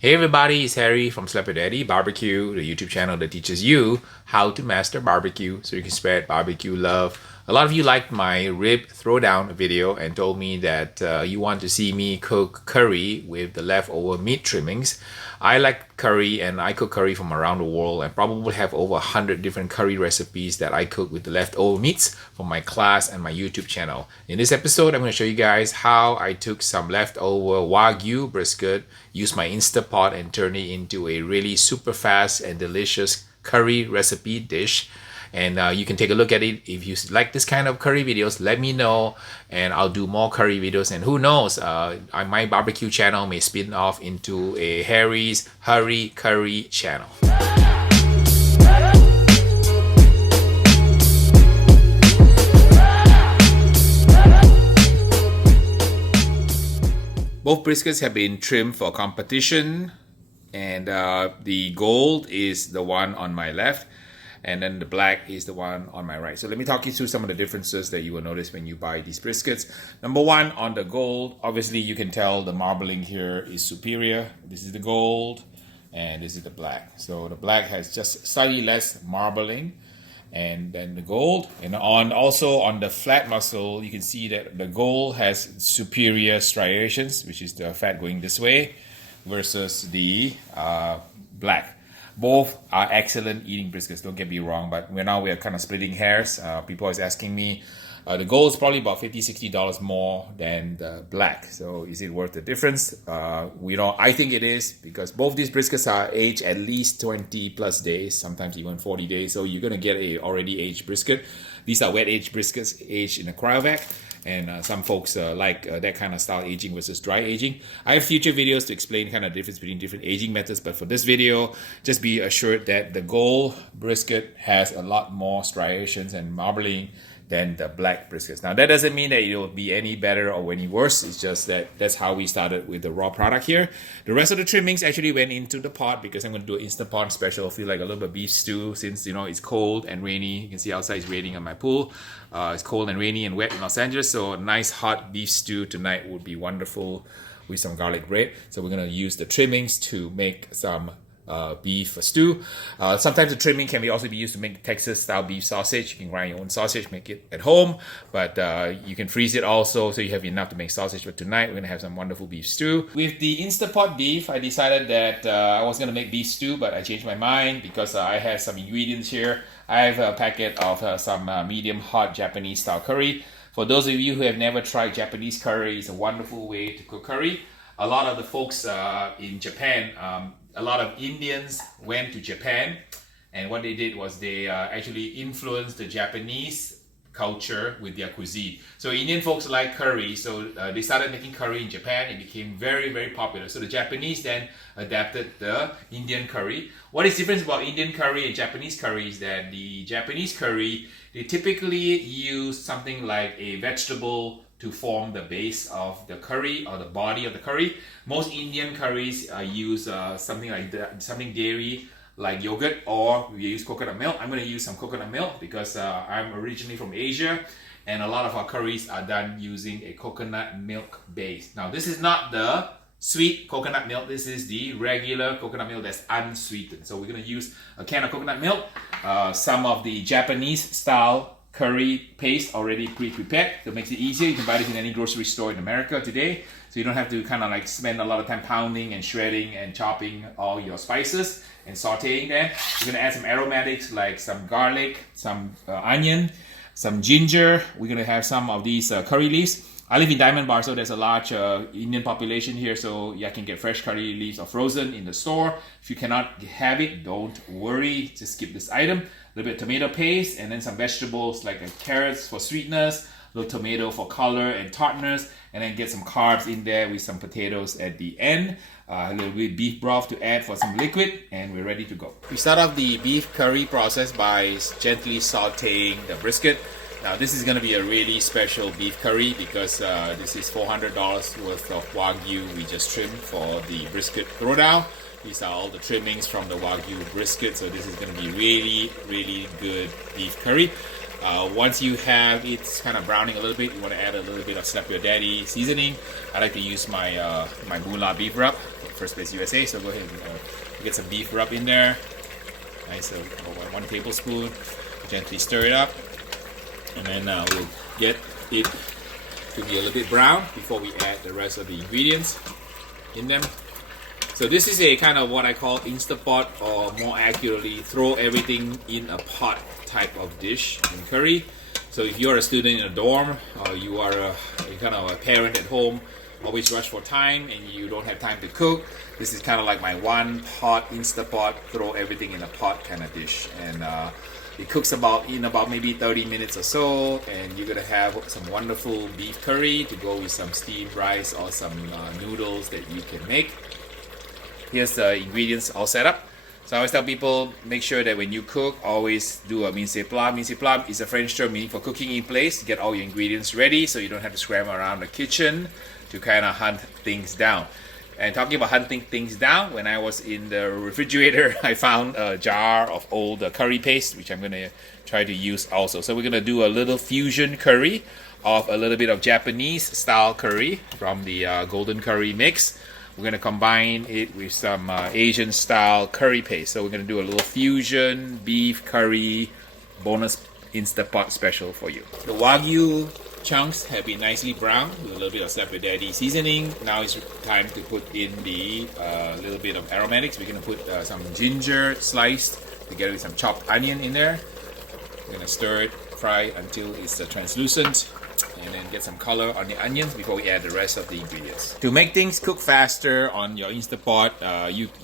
Hey everybody, it's Harry from Slap Your Daddy Barbecue, the YouTube channel that teaches you how to master barbecue so you can spread barbecue love. A lot of you liked my rib throwdown video and told me that you want to see me cook curry with the leftover meat trimmings. I like curry and I cook curry from around the world and probably have over 100 different curry recipes that I cook with the leftover meats from my class and my YouTube channel. In this episode, I'm going to show you guys how I took some leftover Wagyu brisket, used my Instapot and turned it into a really super fast and delicious curry recipe dish. And you can take a look at it. If you like this kind of curry videos, let me know and I'll do more curry videos. And who knows, my barbecue channel may spin off into a Harry's Hurry Curry channel. Both briskets have been trimmed for competition, and the gold is the one on my left and then the black is the one on my right. So let me talk you through some of the differences that you will notice when you buy these briskets. Number one, on the gold, obviously you can tell the marbling here is superior. This is the gold and this is the black. So the black has just slightly less marbling and then the gold. And also on the flat muscle, you can see that the gold has superior striations, which is the fat going this way, versus the black. Both are excellent eating briskets, don't get me wrong, but now we are kind of splitting hairs. People always asking me, the gold is probably about $50-$60 more than the black. So is it worth the difference? I think it is, because both these briskets are aged at least 20 plus days, sometimes even 40 days. So you're going to get a already aged brisket. These are wet aged briskets aged in a cryovac. And some folks like that kind of style aging versus dry aging. I have future videos to explain kind of difference between different aging methods, but for this video, just be assured that the gold brisket has a lot more striations and marbling than the black briskets. Now that doesn't mean that it will be any better or any worse. It's just that that's how we started with the raw product here. The rest of the trimmings actually went into the pot because I'm going to do an Instapot special. Feel like a little bit of beef stew since it's cold and rainy. You can see outside it's raining on my pool. It's cold and rainy and wet in Los Angeles, so a nice hot beef stew tonight would be wonderful with some garlic bread. So we're going to use the trimmings to make some beef stew. Sometimes the trimming can also be used to make Texas style beef sausage. You can grind your own sausage, make it at home, but you can freeze it also so you have enough to make sausage. But tonight we're going to have some wonderful beef stew. With the Instapot beef, I decided that I was going to make beef stew, but I changed my mind because I have some ingredients here. I have a packet of some medium hot Japanese style curry. For those of you who have never tried Japanese curry, it's a wonderful way to cook curry. A lot of the folks in Japan, a lot of Indians went to Japan, and what they did was they actually influenced the Japanese culture with their cuisine. So Indian folks like curry, so they started making curry in Japan. It became very, very popular. So the Japanese then adapted the Indian curry. What is different about Indian curry and Japanese curry is that the Japanese curry, they typically use something like a vegetable to form the base of the curry or the body of the curry. Most Indian curries use something like something dairy like yogurt, or we use coconut milk. I'm going to use some coconut milk because I'm originally from Asia and a lot of our curries are done using a coconut milk base. Now this is not the sweet coconut milk, this is the regular coconut milk that's unsweetened. So we're going to use a can of coconut milk, some of the Japanese style curry paste already pre-prepared. So it makes it easier. You can buy this in any grocery store in America today. So you don't have to kind of like spend a lot of time pounding and shredding and chopping all your spices and sauteing them. We're gonna add some aromatics like some garlic, some onion, some ginger. We're gonna have some of these curry leaves. I live in Diamond Bar, so there's a large Indian population here, so you can get fresh curry leaves or frozen in the store. If you cannot have it, don't worry, just skip this item. A little bit of tomato paste, and then some vegetables like carrots for sweetness, a little tomato for color and tartness, and then get some carbs in there with some potatoes at the end. A little bit beef broth to add for some liquid, and we're ready to go. We start off the beef curry process by gently sauteing the brisket. Now this is going to be a really special beef curry because this is $400 worth of Wagyu we just trimmed for the brisket throwdown. These are all the trimmings from the Wagyu brisket, so this is going to be really, really good beef curry. Once you have it kind of browning a little bit, you want to add a little bit of Slap Your Daddy seasoning. I like to use my my moolah beef rub First Place USA. So go ahead and get some beef rub in there. Nice, 1 tablespoon. Gently stir it up, and then we'll get it to be a little bit brown before we add the rest of the ingredients in them. So this is a kind of what I call Instapot, or more accurately, throw everything in a pot type of dish in curry. So if you're a student in a dorm, or you are a kind of a parent at home, always rush for time and you don't have time to cook, this is kind of like my one pot Instapot, throw everything in a pot kind of dish. And it cooks in about maybe 30 minutes or so, and you're gonna have some wonderful beef curry to go with some steamed rice or some noodles that you can make. Here's the ingredients all set up. So I always tell people, make sure that when you cook, always do a mise plat. Mise plat is a French term meaning for cooking in place. Get all your ingredients ready so you don't have to scramble around the kitchen to kind of hunt things down. And talking about hunting things down, when I was in the refrigerator, I found a jar of old curry paste, which I'm going to try to use also. So we're going to do a little fusion curry of a little bit of Japanese style curry from the golden curry mix. We're going to combine it with some Asian style curry paste. So we're going to do a little fusion beef curry bonus Instapot special for you. The Wagyu chunks have been nicely browned with a little bit of Separate Daddy seasoning. Now it's time to put in the little bit of aromatics. We're going to put some ginger sliced together with some chopped onion in there. We're going to stir it, fry until it's translucent, and then get some color on the onions before we add the rest of the ingredients. To make things cook faster on your Instapot,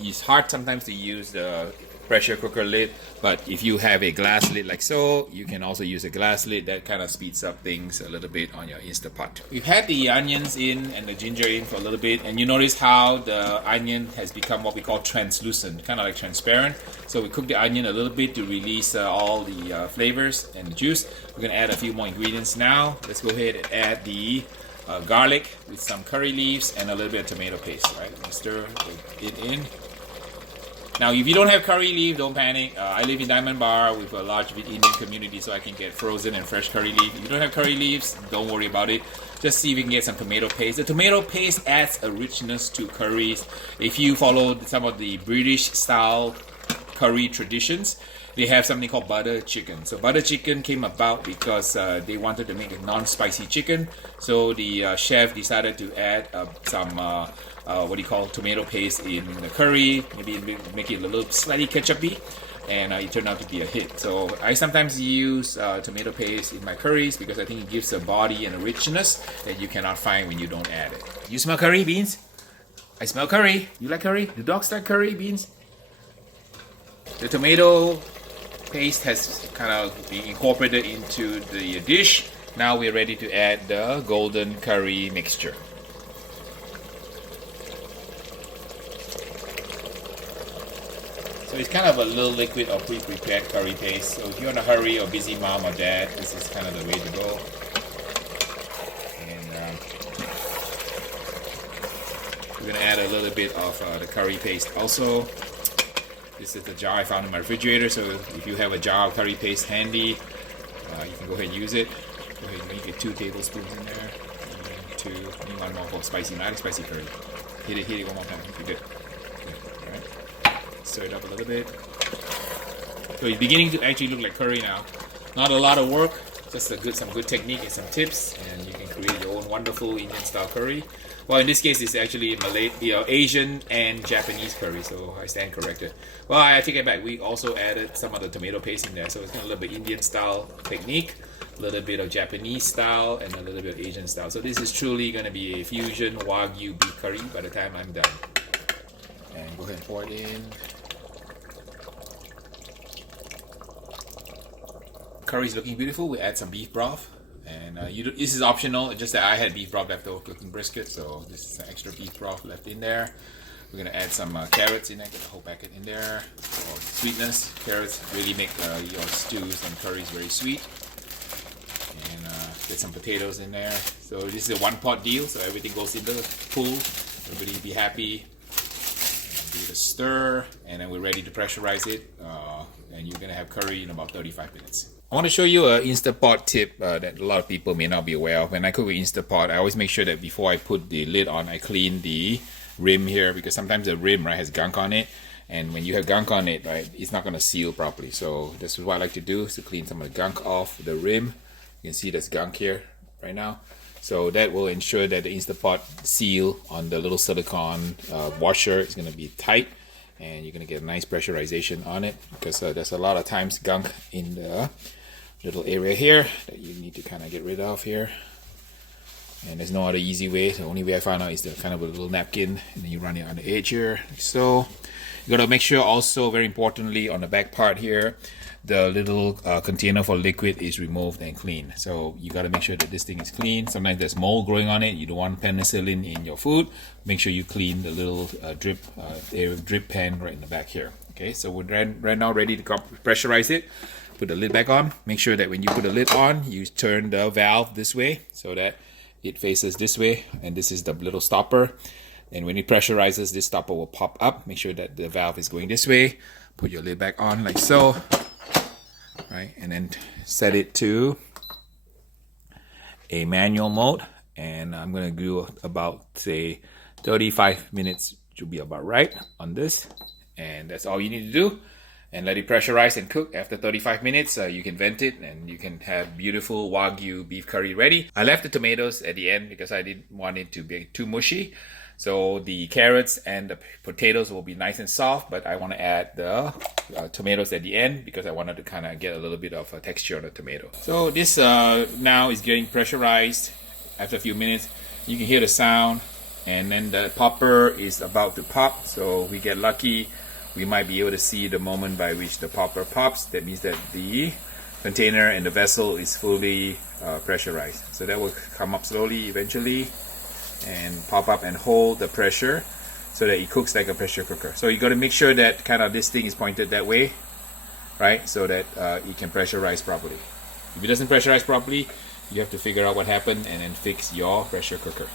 it's hard sometimes to use the pressure cooker lid, but if you have a glass lid like so, you can also use a glass lid. That kind of speeds up things a little bit on your Instapot. We've had the onions in and the ginger in for a little bit, and you notice how the onion has become what we call translucent, kind of like transparent. So we cook the onion a little bit to release all the flavors and the juice. We're going to add a few more ingredients now. Let's go ahead and add the garlic with some curry leaves and a little bit of tomato paste. Right, stir it in. Now, if you don't have curry leaf, don't panic. I live in Diamond Bar with a large Indian community, so I can get frozen and fresh curry leaf. If you don't have curry leaves, don't worry about it. Just see if you can get some tomato paste. The tomato paste adds a richness to curries. If you follow some of the British style curry traditions, they have something called butter chicken. So butter chicken came about because they wanted to make a non-spicy chicken. So the chef decided to add some tomato paste in the curry, maybe make it a little slightly ketchupy, and it turned out to be a hit. So I sometimes use tomato paste in my curries because I think it gives a body and a richness that you cannot find when you don't add it. You smell curry, Beans? I smell curry. You like curry? Do dogs like curry, Beans? The tomato paste has kind of been incorporated into the dish. Now we're ready to add the golden curry mixture. So it's kind of a little liquid or pre-prepared curry paste. So if you're in a hurry or busy mom or dad, this is kind of the way to go. And we're going to add a little bit of the curry paste also. This is the jar I found in my refrigerator, so if you have a jar of curry paste handy, you can go ahead and use it. Go ahead and make it 2 tablespoons in there. And 2, need one more for spicy, not spicy curry. Hit it one more time. You're good. Alright. Stir it up a little bit. So it's beginning to actually look like curry now. Not a lot of work, just some good technique and some tips, and you can create your own wonderful Indian style curry. Well, in this case, it's actually Asian and Japanese curry, so I stand corrected. Well, I take it back. We also added some of the tomato paste in there, so it's kind of a little bit Indian style technique, a little bit of Japanese style, and a little bit of Asian style. So this is truly going to be a fusion Wagyu beef curry by the time I'm done. And go ahead and pour it in. Curry's looking beautiful. We add some beef broth. And this is optional, just that I had beef broth left over cooking brisket, so this is extra beef broth left in there. We're going to add some carrots in there, get the whole packet in there for sweetness. Carrots really make your stews and curries very sweet. And get some potatoes in there. So this is a one-pot deal, so everything goes in the pool. Everybody be happy. Give it a stir, and then we're ready to pressurize it. And you're going to have curry in about 35 minutes. I want to show you an Instapot tip that a lot of people may not be aware of. When I cook with Instapot, I always make sure that before I put the lid on, I clean the rim here, because sometimes the rim, right, has gunk on it, and when you have gunk on it, right, it's not going to seal properly. So this is what I like to do, is to clean some of the gunk off the rim. You can see there's gunk here right now, so that will ensure that the Instapot seal on the little silicone washer is going to be tight, and you're going to get a nice pressurization on it, because there's a lot of times gunk in the little area here that you need to kind of get rid of here. And there's no other easy way. The only way I found out is the kind of a little napkin, and then you run it on the edge here, like so. You gotta make sure also, very importantly, on the back part here, the little container for liquid is removed and clean. So you gotta make sure that this thing is clean. Sometimes there's mold growing on it. You don't want penicillin in your food. Make sure you clean the little drip pan right in the back here. Okay, so we're right now ready to pressurize it. Put the lid back on. Make sure that when you put the lid on, you turn the valve this way so that it faces this way, and this is the little stopper. And when it pressurizes, this stopper will pop up. Make sure that the valve is going this way. Put your lid back on like so, right? And then set it to a manual mode. And I'm gonna do about, say, 35 minutes should be about right on this. And that's all you need to do. And let it pressurize and cook. After 35 minutes, you can vent it, and you can have beautiful Wagyu beef curry ready. I left the tomatoes at the end because I didn't want it to be too mushy. So the carrots and the potatoes will be nice and soft, but I want to add the tomatoes at the end because I wanted to kind of get a little bit of a texture on the tomato. So this now is getting pressurized. After a few minutes, you can hear the sound, and then the popper is about to pop. So we get lucky. We might be able to see the moment by which the popper pops. That means that the container and the vessel is fully pressurized. So that will come up slowly eventually and pop up and hold the pressure so that it cooks like a pressure cooker. So you got to make sure that kind of this thing is pointed that way, right? So that it can pressurize properly. If it doesn't pressurize properly, you have to figure out what happened and then fix your pressure cooker.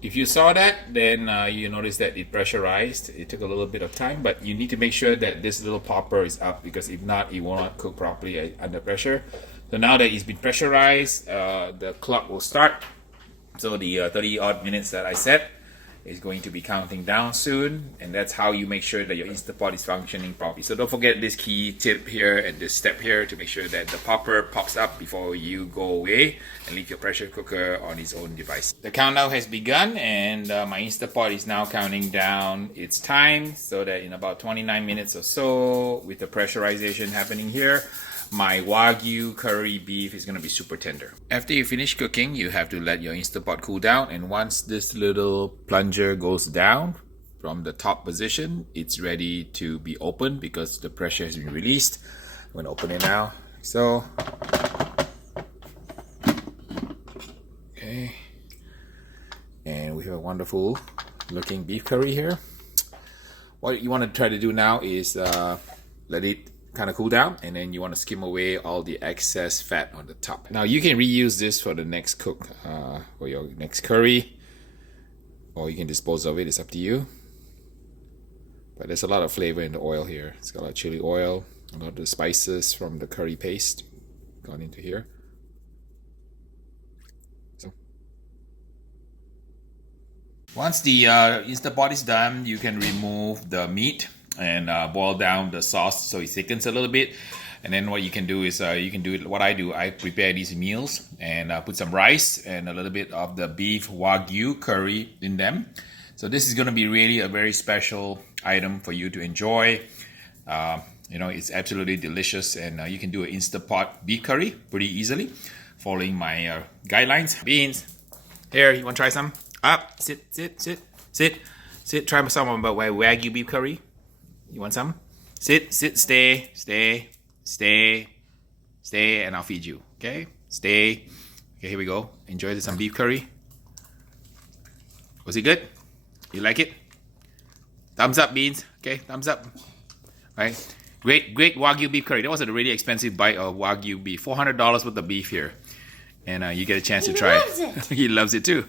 If you saw that, then you notice that it pressurized. It took a little bit of time, but you need to make sure that this little popper is up, because if not, it will not cook properly under pressure. So now that it's been pressurized, the clock will start. So the 30 odd minutes that I set is going to be counting down soon, and that's how you make sure that your Instapot is functioning properly. So don't forget this key tip here and this step here to make sure that the popper pops up before you go away and leave your pressure cooker on its own device. The countdown has begun, and my Instapot is now counting down its time, so that in about 29 minutes or so, with the pressurization happening here, my Wagyu curry beef is going to be super tender. After you finish cooking, you have to let your Instapot cool down, and once this little plunger goes down from the top position, it's ready to be opened because the pressure has been released. I'm going to open it now, like so. Okay, and we have a wonderful looking beef curry here. What you want to try to do now is let it kind of cool down, and then you want to skim away all the excess fat on the top. Now you can reuse this for the next cook, for your next curry, or you can dispose of it. It's up to you. But there's a lot of flavor in the oil here. It's got a lot of chili oil, a lot of the spices from the curry paste gone into here. So once the Instapot is done, you can remove the meat and boil down the sauce so it thickens a little bit. And then what you can do is you can do it. What I do, I prepare these meals and put some rice and a little bit of the beef Wagyu curry in them. So this is going to be really a very special item for you to enjoy. You know, it's absolutely delicious, and you can do an Instapot beef curry pretty easily, following my guidelines. Beans, here, you want to try some? Up, sit. Try some of my Wagyu beef curry. You want some? Sit, stay, and I'll feed you. Okay? Stay. Okay, here we go. Enjoy some beef curry. Was it good? You like it? Thumbs up, Beans. Okay, thumbs up. All right. Great Wagyu beef curry. That was a really expensive bite of Wagyu beef. $400 worth of beef here. And you get a chance to try it. He loves it too.